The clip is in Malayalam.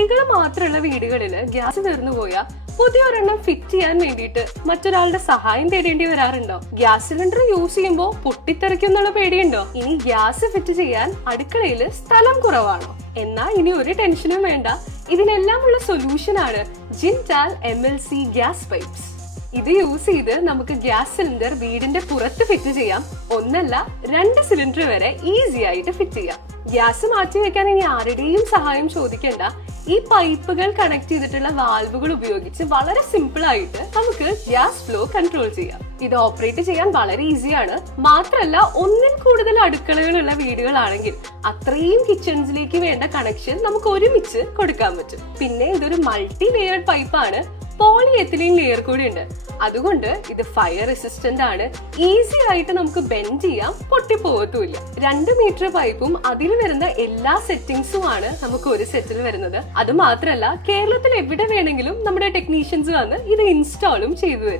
സ്ത്രീകൾ മാത്രമുള്ള വീടുകളിൽ ഗ്യാസ് തീർന്നു പോയാൽ പുതിയൊരെണ്ണം ഫിറ്റ് ചെയ്യാൻ വേണ്ടിയിട്ട് മറ്റൊരാളുടെ സഹായം തേടേണ്ടി വരാറുണ്ടോ? ഗ്യാസ് സിലിണ്ടർ യൂസ് ചെയ്യുമ്പോൾ പൊട്ടിത്തെറിക്കുന്നുള്ള പേടിയുണ്ടോ? ഇനി ഗ്യാസ് ഫിറ്റ് ചെയ്യാൻ അടുക്കളയിൽ സ്ഥലം കുറവാണോ? എന്നാ ഇനി ഒരു ടെൻഷനും വേണ്ട. ഇതിനെല്ലാമുള്ള സൊല്യൂഷൻ ആണ് ജിൻഡാൽ MLC ഗ്യാസ് പൈപ്സ്. ഇത് യൂസ് ചെയ്ത് നമുക്ക് ഗ്യാസ് സിലിണ്ടർ വീടിന്റെ പുറത്ത് ഫിറ്റ് ചെയ്യാം. ഒന്നല്ല 2 സിലിണ്ടർ വരെ ഈസി ആയിട്ട് ഫിറ്റ് ചെയ്യാം. ഗ്യാസ് മാറ്റി വെക്കാൻ ഇനി ആരുടെയും സഹായം ചോദിക്കേണ്ട. ഈ പൈപ്പുകൾ കണക്ട് ചെയ്തിട്ടുള്ള വാൽവുകൾ ഉപയോഗിച്ച് വളരെ സിമ്പിൾ ആയിട്ട് നമുക്ക് ഗ്യാസ് ഫ്ലോ കൺട്രോൾ ചെയ്യാം. ഇത് ഓപ്പറേറ്റ് ചെയ്യാൻ വളരെ ഈസിയാണ്. മാത്രല്ല, ഒന്നിൽ കൂടുതൽ അടുക്കളകളുള്ള വീടുകളാണെങ്കിൽ അത്രയും കിച്ചൺസിലേക്ക് വേണ്ട കണക്ഷൻ നമുക്ക് ഒരുമിച്ച് കൊടുക്കാൻ പറ്റും. പിന്നെ ഇതൊരു മൾട്ടി ലെയർഡ് പൈപ്പാണ്. പോളിയെത്തിലീൻ ലെയർ കൂടി ഉണ്ട്. അതുകൊണ്ട് ഇത് ഫയർ റെസിസ്റ്റന്റ് ആണ്. ഈസി ആയിട്ട് നമുക്ക് ബെൻഡ് ചെയ്യാം, പൊട്ടിപ്പോകത്തുമില്ല. 2 മീറ്റർ പൈപ്പും അതിൽ വരുന്ന എല്ലാ സെറ്റിംഗ്സും ആണ് നമുക്ക് ഒരു സെറ്റിൽ വരുന്നത്. അത് മാത്രല്ല, കേരളത്തിൽ എവിടെ വേണമെങ്കിലും നമ്മുടെ ടെക്നീഷ്യൻസ് വന്ന് ഇത് ഇൻസ്റ്റാളും ചെയ്തു തരും.